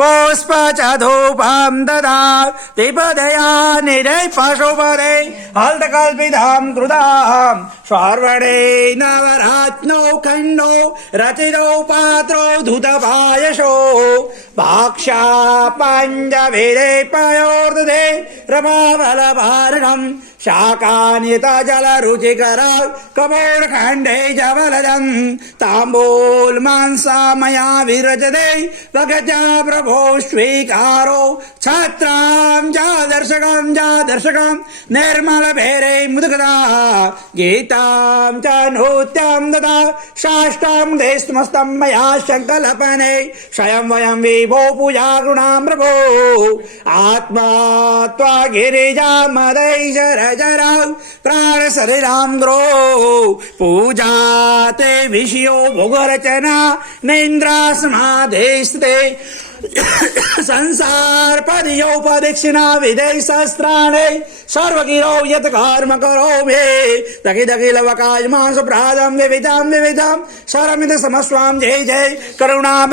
पुष्प च धूपं ददा दीपदया निरे पशुपदे हल्दकल्पितां कृतां स्वर्वणे नवरत्नो खण्डो रचितो पात्रो धुतपायशो भाक्षा पञ्चविधे पयोर्दधे रमाबलभारणम् शाकानितजलरुचिकर कपोलखण्डे जबलदम् ताम्बूलमांसा मया विरजते भगजा प्रभो स्वीकारो छत्रां दर्शकं निर्मलभेरे मुदगदा गीतां च नृत्यं ददा साष्टां देस्तमस्तं मया शङ्कलपने स्वयं वयं विभो पूजा गृणां प्रभो आत्मा त्वा गिरिजा मदैशर जरा प्राण शरीरां ग्रो पूजा ते विषयो भोगरचना नेन्द्रासनादेस्ते संसार पदयोपदक्षिणा विदय सहस्राणे सर्वगिरो यत कर्म करो मे दखिल वकाय मांस प्रादम विविधम सरमित समस्वाम जय जय करुणा